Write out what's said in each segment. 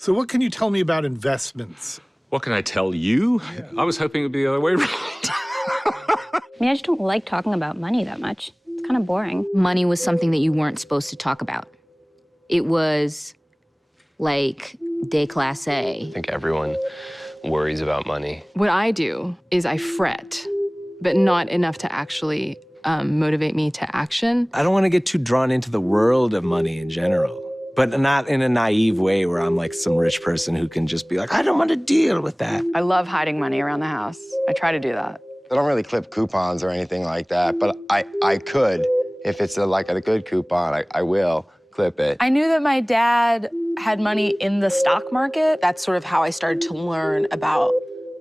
So what can you tell me about investments? What can I tell you? I was hoping it would be the other way around. I mean, I just don't like talking about money that much. It's kind of boring. Money was something that you weren't supposed to talk about. It was like déclassé. I think everyone worries about money. What I do is I fret, but not enough to actually motivate me to action. I don't want to get too drawn into the world of money in general, but not in a naive way where I'm like some rich person who can just be like, I don't want to deal with that. I love hiding money around the house. I try to do that. I don't really clip coupons or anything like that, but I could. If it's like a good coupon, I will clip it. I knew that my dad had money in the stock market. That's sort of how I started to learn about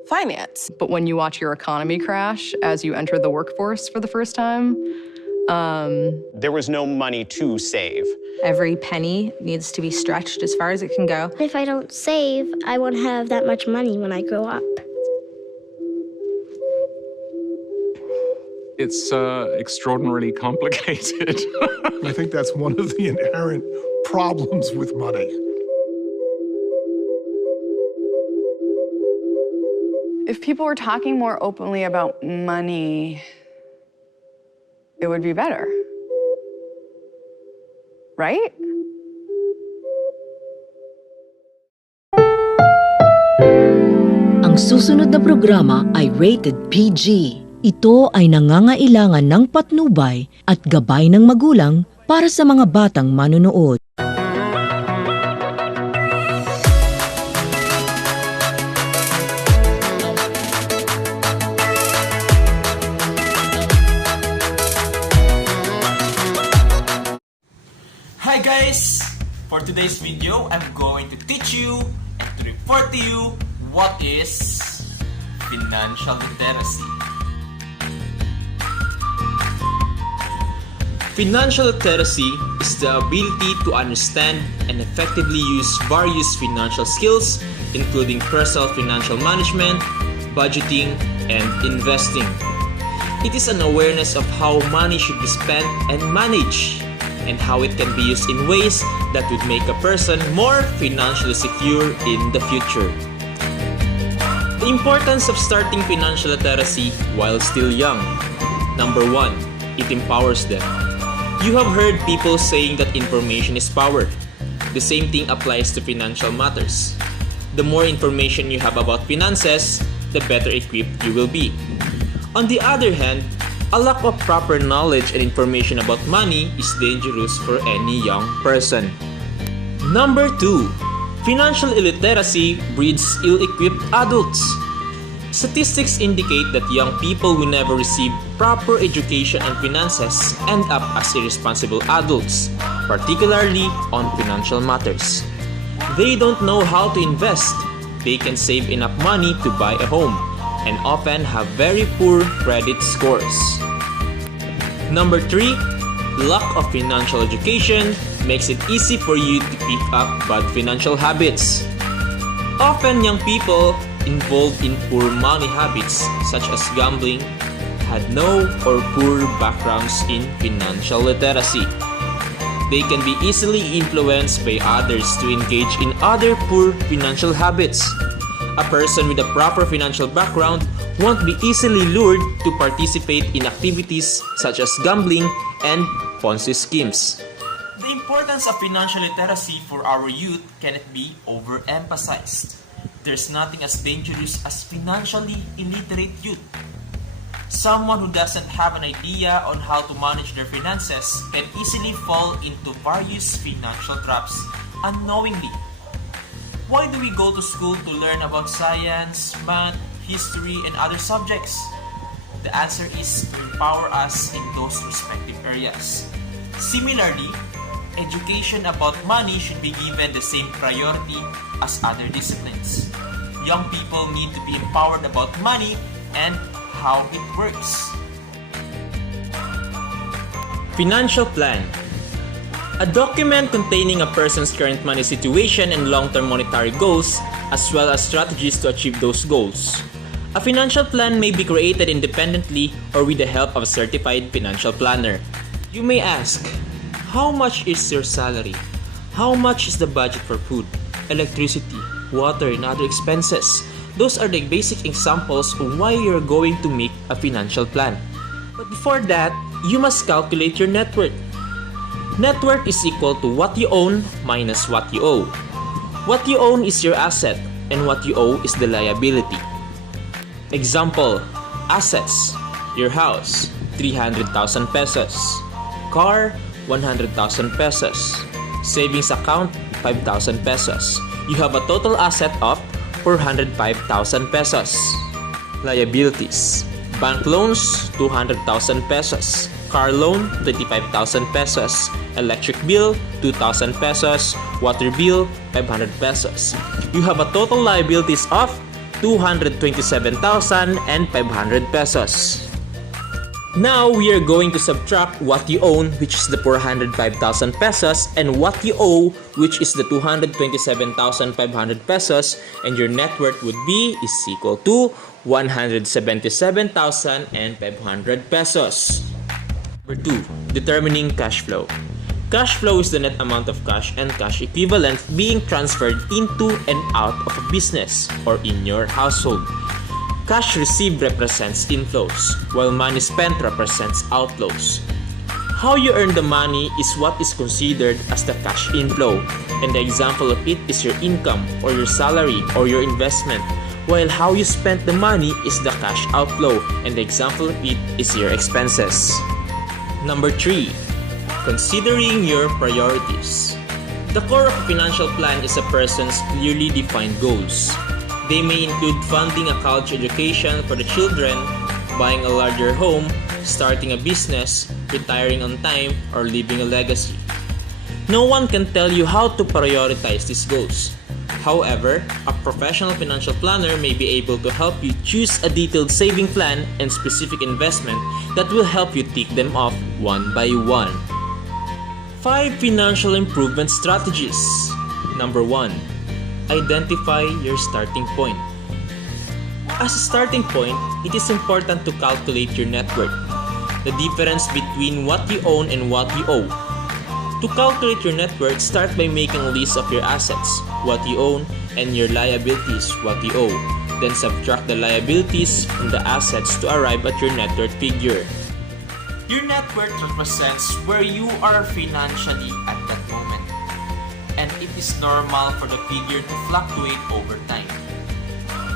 finance. But when you watch your economy crash as you enter the workforce for the first time, there was no money to save. Every penny needs to be stretched as far as it can go. If I don't save, I won't have that much money when I grow up. It's extraordinarily complicated. I think that's one of the inherent problems with money. If people were talking more openly about money, it would be better. Right? Ang susunod na programa ay rated PG. Ito ay nangangailangan ng patnubay at gabay ng magulang para sa mga batang manonood. Hi guys! For today's video, I'm going to teach you and to report to you what is financial literacy. Financial literacy is the ability to understand and effectively use various financial skills, including personal financial management, budgeting, and investing. It is an awareness of how money should be spent and managed, and how it can be used in ways that would make a person more financially secure in the future. The importance of starting financial literacy while still young. Number 1, it empowers them. You have heard people saying that information is power. The same thing applies to financial matters. The more information you have about finances, the better equipped you will be. On the other hand, a lack of proper knowledge and information about money is dangerous for any young person. Number 2, financial illiteracy breeds ill-equipped adults. Statistics indicate that young people who never receive proper education on finances end up as irresponsible adults, particularly on financial matters. They don't know how to invest, they can save enough money to buy a home, and often have very poor credit scores. Number 3, lack of financial education makes it easy for you to pick up bad financial habits. Often young people involved in poor money habits such as gambling had no or poor backgrounds in financial literacy. They can be easily influenced by others to engage in other poor financial habits. A person with a proper financial background won't be easily lured to participate in activities such as gambling and Ponzi schemes. The importance of financial literacy for our youth cannot be overemphasized. There's nothing as dangerous as financially illiterate youth. Someone who doesn't have an idea on how to manage their finances can easily fall into various financial traps unknowingly. Why do we go to school to learn about science, math, history, and other subjects? The answer is to empower us in those respective areas. Similarly, education about money should be given the same priority as other disciplines. Young people need to be empowered about money and how it works. Financial plan. A document containing a person's current money situation and long-term monetary goals, as well as strategies to achieve those goals. A financial plan may be created independently or with the help of a certified financial planner. You may ask, how much is your salary? How much is the budget for food? electricity, water, and other expenses. Those are the basic examples of why you're going to make a financial plan. But before that, you must calculate your net worth. Net worth is equal to what you own minus what you owe. What you own is your asset, and what you owe is the liability. Example, assets, your house, 300,000 pesos. Car, 100,000 pesos. Savings account, 5,000 pesos. You have a total asset of 405,000 pesos. Liabilities, bank loans, 200,000 pesos. Car loan, 25,000 pesos. Electric bill, 2,000 pesos. Water bill, 500 pesos. You have a total liabilities of 227,500 pesos. Now we are going to subtract what you own, which is the 405,000 pesos, and what you owe, which is the 227,500 pesos, and your net worth would be is equal to 177,500 pesos. Number 2, determining cash flow. Cash flow is the net amount of cash and cash equivalent being transferred into and out of a business or in your household. Cash received represents inflows, while money spent represents outflows. How you earn the money is what is considered as the cash inflow, and the example of it is your income or your salary or your investment, while how you spent the money is the cash outflow, and the example of it is your expenses. Number 3, considering your priorities. The core of a financial plan is a person's clearly defined goals. They may include funding a college education for the children, buying a larger home, starting a business, retiring on time, or leaving a legacy. No one can tell you how to prioritize these goals. However, a professional financial planner may be able to help you choose a detailed saving plan and specific investment that will help you tick them off one by one. 5 financial improvement strategies. Number 1. Identify your starting point. As a starting point, it is important to calculate your net worth, the difference between what you own and what you owe. To calculate your net worth, start by making a list of your assets, what you own, and your liabilities, what you owe. Then subtract the liabilities from the assets to arrive at your net worth figure. Your net worth represents where you are financially at that moment, and it is normal for the figure to fluctuate over time.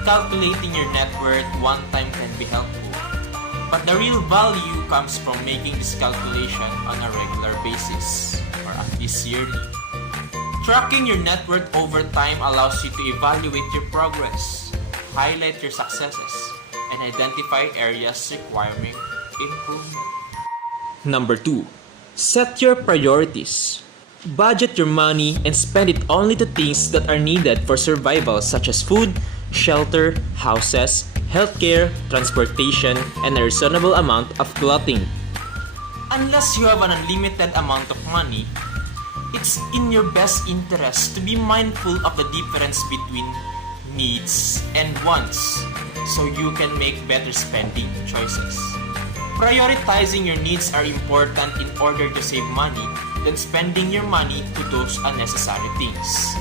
Calculating your net worth one time can be helpful, but the real value comes from making this calculation on a regular basis, or at least yearly. Tracking your net worth over time allows you to evaluate your progress, highlight your successes, and identify areas requiring improvement. Number 2. Set your priorities. Budget your money and spend it only to things that are needed for survival, such as food, shelter, houses, healthcare, transportation, and a reasonable amount of clothing. Unless you have an unlimited amount of money, it's in your best interest to be mindful of the difference between needs and wants, so you can make better spending choices. Prioritizing your needs are important in order to save money than spending your money to those unnecessary things.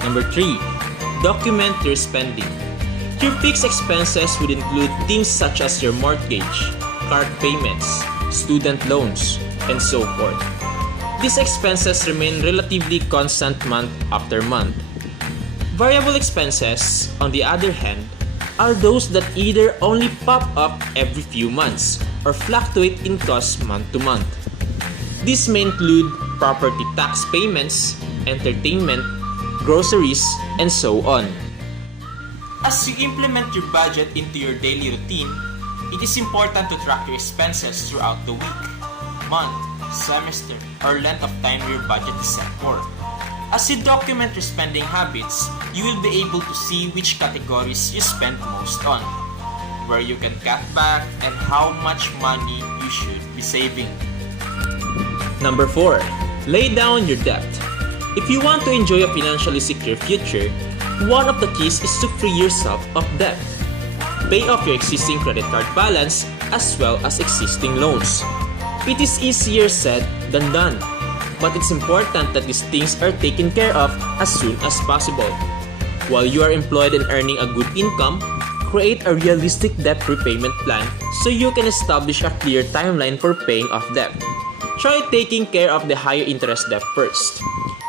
Number 3. Document your spending. Your fixed expenses would include things such as your mortgage, card payments, student loans, and so forth. These expenses remain relatively constant month after month. Variable expenses, on the other hand, are those that either only pop up every few months or fluctuate in cost month to month. These may include property tax payments, entertainment, groceries, and so on. As you implement your budget into your daily routine, it is important to track your expenses throughout the week, month, semester, or length of time your budget is set for. As you document your spending habits, you will be able to see which categories you spend most on, where you can cut back, and how much money you should be saving. Number 4. Lay down your debt. If you want to enjoy a financially secure future, one of the keys is to free yourself of debt. Pay off your existing credit card balance as well as existing loans. It is easier said than done. but it's important that these things are taken care of as soon as possible. While you are employed and earning a good income, create a realistic debt repayment plan so you can establish a clear timeline for paying off debt. Try taking care of the higher interest debt first.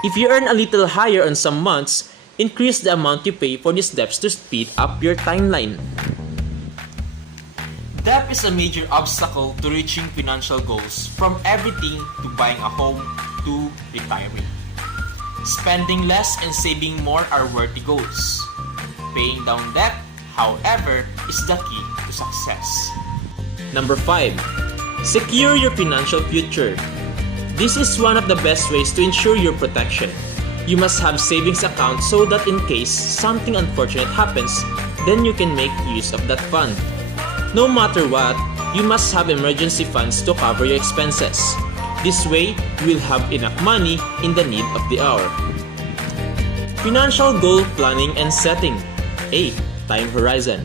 If you earn a little higher on some months, increase the amount you pay for these debts to speed up your timeline. Debt is a major obstacle to reaching financial goals, from everything to buying a home to retiring. Spending less and saving more are worthy goals. Paying down debt, however, is the key to success. Number 5. Secure your financial future. This is one of the best ways to ensure your protection. You must have savings account so that in case something unfortunate happens, then you can make use of that fund. No matter what, you must have emergency funds to cover your expenses. This way, you will have enough money in the need of the hour. Financial goal planning and setting. A. Time horizon.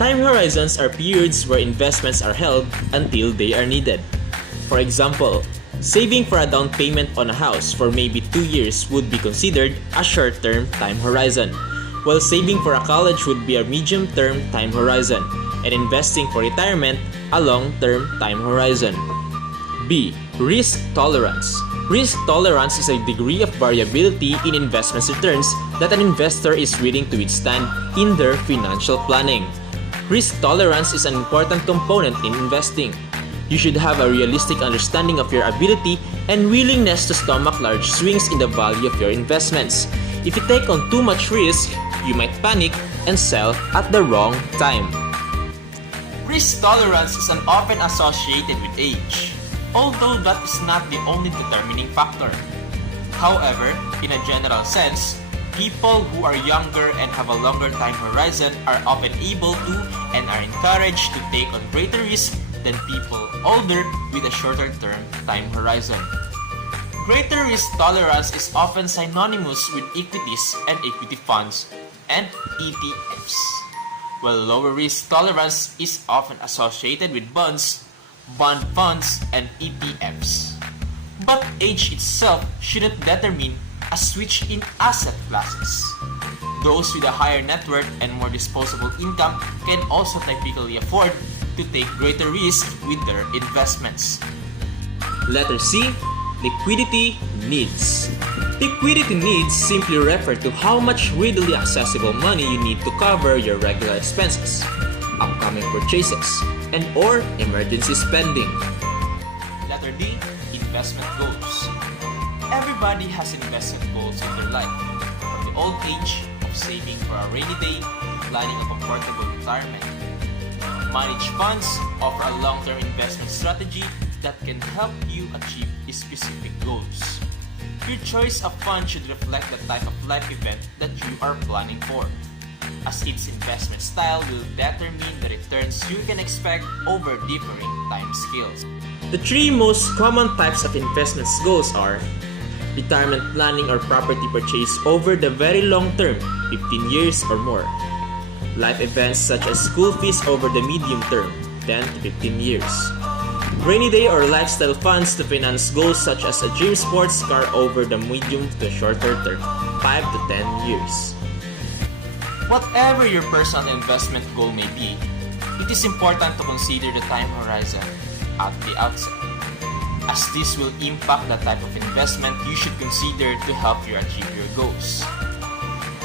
Time horizons are periods where investments are held until they are needed. For example, saving for a down payment on a house for maybe 2 years would be considered a short-term time horizon, while saving for a college would be a medium-term time horizon, and investing for retirement a long-term time horizon. B. Risk tolerance. Risk tolerance is a degree of variability in investment returns that an investor is willing to withstand in their financial planning. Risk tolerance is an important component in investing. You should have a realistic understanding of your ability and willingness to stomach large swings in the value of your investments. If you take on too much risk, you might panic and sell at the wrong time. Risk tolerance is often associated with age, although that is not the only determining factor. However, in a general sense, people who are younger and have a longer time horizon are often able to and are encouraged to take on greater risk than people older with a shorter term time horizon. Greater risk tolerance is often synonymous with equities and equity funds and ETFs, while lower risk tolerance is often associated with bonds, bond funds, and ETFs. But age itself shouldn't determine a switch in asset classes. Those with a higher net worth and more disposable income can also typically afford to take greater risk with their investments. Letter C. Liquidity needs. Liquidity needs simply refer to how much readily accessible money you need to cover your regular expenses, upcoming purchases, and or emergency spending. Letter D. Investment goals. Everybody has investment goals in their life, from the old age of saving for a rainy day, planning a comfortable retirement. Managed funds offer a long-term investment strategy that can help you achieve specific goals. Your choice of fund should reflect the type of life event that you are planning for, as its investment style will determine the returns you can expect over differing time scales. The 3 most common types of investment goals are retirement planning or property purchase over the very long term, 15 years or more. Life events such as school fees over the medium term, 10 to 15 years. Rainy day or lifestyle funds to finance goals such as a dream sports car over the medium to shorter term, 5 to 10 years. Whatever your personal investment goal may be, it is important to consider the time horizon at the outset, as this will impact the type of investment you should consider to help you achieve your goals.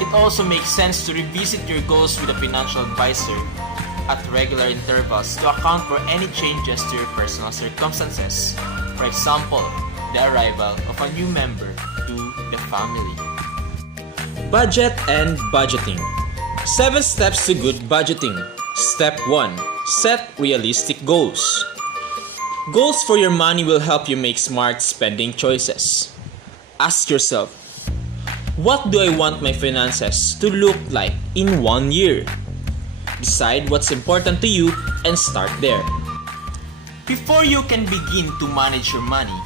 It also makes sense to revisit your goals with a financial advisor at regular intervals to account for any changes to your personal circumstances. For example, the arrival of a new member to the family. Budget and budgeting. 7 steps to good budgeting. Step 1. Set realistic goals. Goals for your money will help you make smart spending choices. Ask yourself, what do I want my finances to look like in 1 year? Decide what's important to you and start there. Before you can begin to manage your money,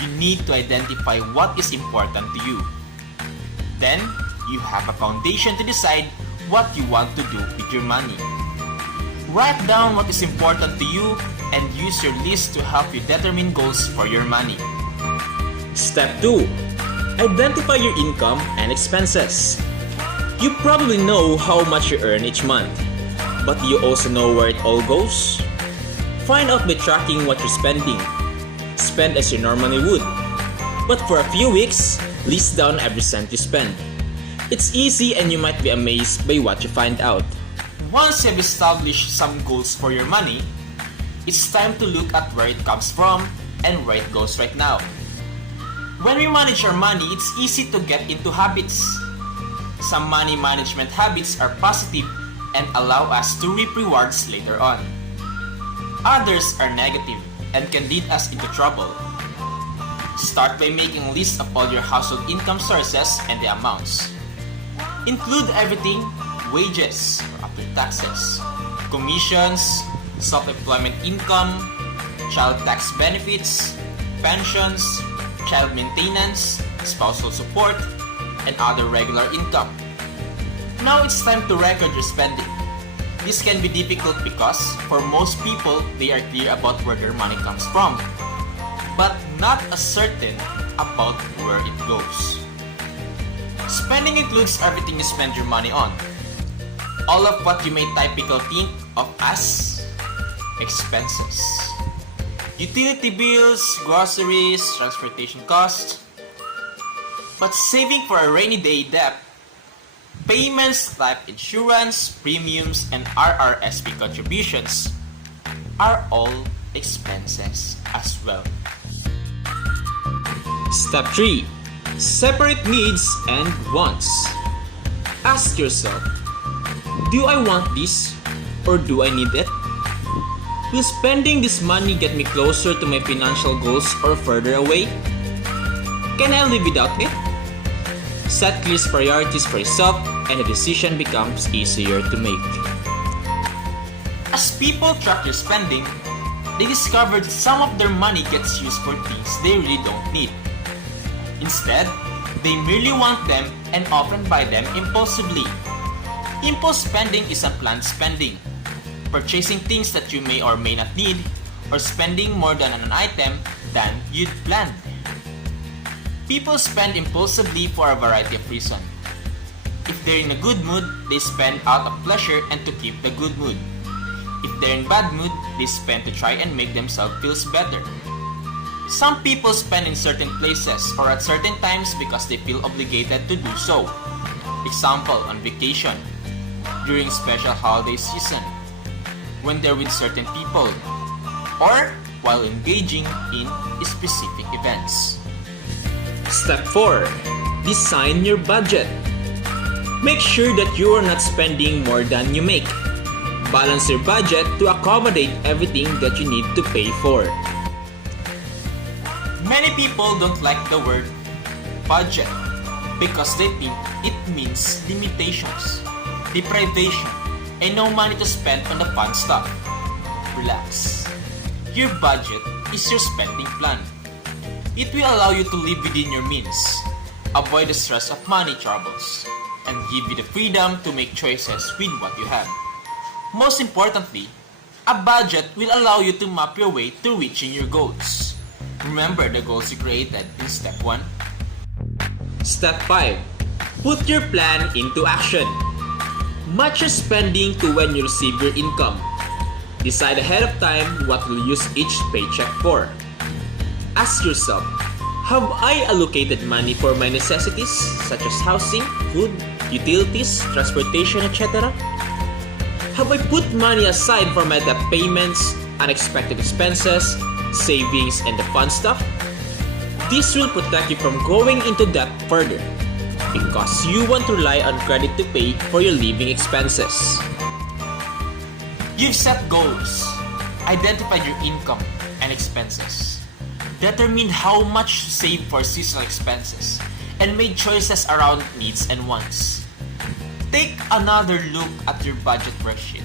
you need to identify what is important to you. Then, you have a foundation to decide what you want to do with your money. Write down what is important to you and use your list to help you determine goals for your money. Step 2. Identify your income and expenses. You probably know how much you earn each month, but do you also know where it all goes? Find out by tracking what you're spending. Spend as you normally would, but for a few weeks, list down every cent you spend. It's easy and you might be amazed by what you find out. Once you've established some goals for your money, it's time to look at where it comes from and where it goes right now. When we manage our money, it's easy to get into habits. Some money management habits are positive and allow us to reap rewards later on. Others are negative and can lead us into trouble. Start by making a list of all your household income sources and the amounts. Include everything: wages or after taxes, commissions, self-employment income, child tax benefits, pensions, child maintenance, spousal support, and other regular income. Now it's time to record your spending. This can be difficult because, for most people, they are clear about where their money comes from, but not as certain about where it goes. Spending includes everything you spend your money on. All of what you may typically think of as expenses. Utility bills, groceries, transportation costs. But saving for a rainy day debt, payments like insurance, premiums, and RRSP contributions are all expenses as well. Step 3. Separate needs and wants. Ask yourself, do I want this or do I need it? Will spending this money get me closer to my financial goals or further away? Can I live without it? Set clear priorities for yourself and the decision becomes easier to make. As people track their spending, they discovered some of their money gets used for things they really don't need. Instead, they merely want them and often buy them impulsively. Impulse spending is unplanned spending, purchasing things that you may or may not need, or spending more than on an item than you'd planned. People spend impulsively for a variety of reasons. If they're in a good mood, they spend out of pleasure and to keep the good mood. If they're in bad mood, they spend to try and make themselves feel better. Some people spend in certain places or at certain times because they feel obligated to do so. Example, on vacation, during special holiday season, when they're with certain people, or while engaging in specific events. Step 4. Design your budget. Make sure that you are not spending more than you make. Balance your budget to accommodate everything that you need to pay for. Many people don't like the word budget because they think it means limitations, deprivation, and no money to spend on the fun stuff. Relax. Your budget is your spending plan. It will allow you to live within your means, avoid the stress of money troubles, and give you the freedom to make choices with what you have. Most importantly, a budget will allow you to map your way to reaching your goals. Remember the goals you created in Step 1? Step 5. Put your plan into action. Match your spending to when you receive your income. Decide ahead of time what you'll use each paycheck for. Ask yourself, have I allocated money for my necessities such as housing, food, utilities, transportation, etc.? Have I put money aside for my debt payments, unexpected expenses, savings, and the fun stuff? This will protect you from going into debt further because you want to rely on credit to pay for your living expenses. You've set goals, identified your income and expenses, determined how much to save for seasonal expenses, and made choices around needs and wants. Take another look at your budget worksheet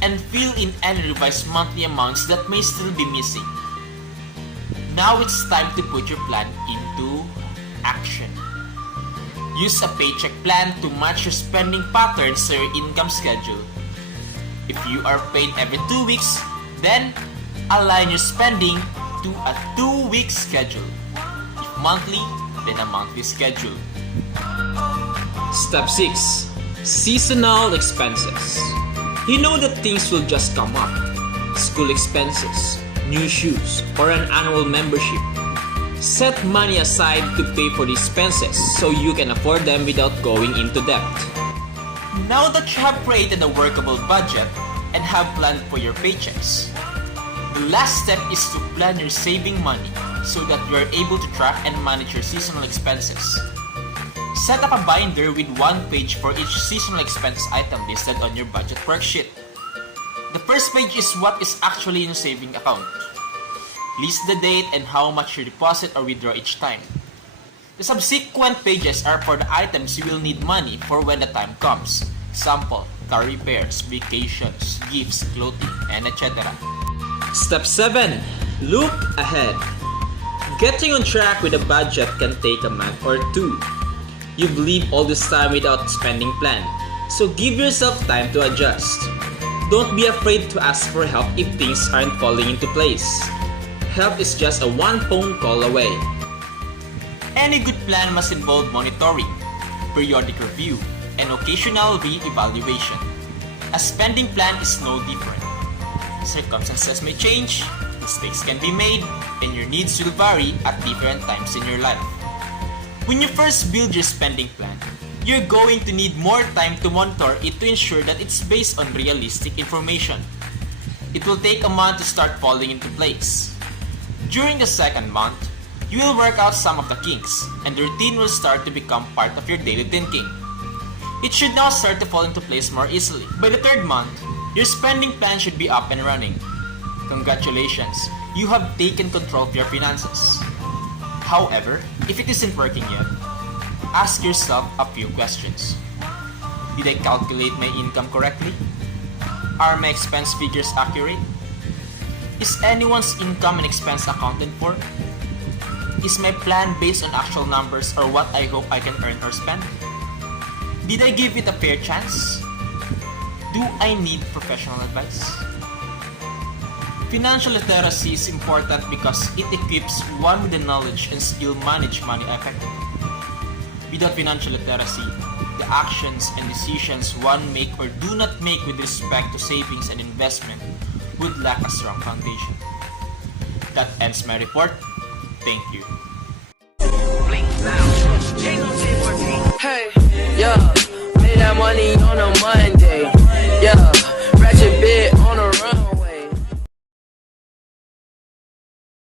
and fill in any revised monthly amounts that may still be missing. Now it's time to put your plan into action. Use a paycheck plan to match your spending patterns to your income schedule. If you are paid every 2 weeks, then align your spending to a 2-week schedule. If monthly, then a monthly schedule. Step 6. Seasonal expenses. You know that things will just come up. School expenses, new shoes, or an annual membership. Set money aside to pay for these expenses so you can afford them without going into debt. Now that you have created a workable budget and have planned for your paychecks, the last step is to plan your saving money so that you are able to track and manage your seasonal expenses. Set up a binder with one page for each seasonal expense item listed on your budget worksheet. The first page is what is actually in your saving account. List the date and how much you deposit or withdraw each time. The subsequent pages are for the items you will need money for when the time comes. Example, car repairs, vacations, gifts, clothing, and etc. Step 7. Look ahead. Getting on track with a budget can take a month or two. You've lived all this time without a spending plan, so give yourself time to adjust. Don't be afraid to ask for help if things aren't falling into place. Help is just a one phone call away. Any good plan must involve monitoring, periodic review, and occasional re-evaluation. A spending plan is no different. Circumstances may change, mistakes can be made, and your needs will vary at different times in your life. When you first build your spending plan, you're going to need more time to monitor it to ensure that it's based on realistic information. It will take a month to start falling into place. During the second month, you will work out some of the kinks, and the routine will start to become part of your daily thinking. It should now start to fall into place more easily. By the third month, your spending plan should be up and running. Congratulations, you have taken control of your finances. However, if it isn't working yet, ask yourself a few questions. Did I calculate my income correctly? Are my expense figures accurate? Is anyone's income and expense accounted for? Is my plan based on actual numbers or what I hope I can earn or spend? Did I give it a fair chance? Do I need professional advice? Financial literacy is important because it equips one with the knowledge and skill to manage money effectively. Without financial literacy, the actions and decisions one make or do not make with respect to savings and investment would lack a strong foundation. That ends my report. Thank you. Hey, yeah, made that money on a Monday.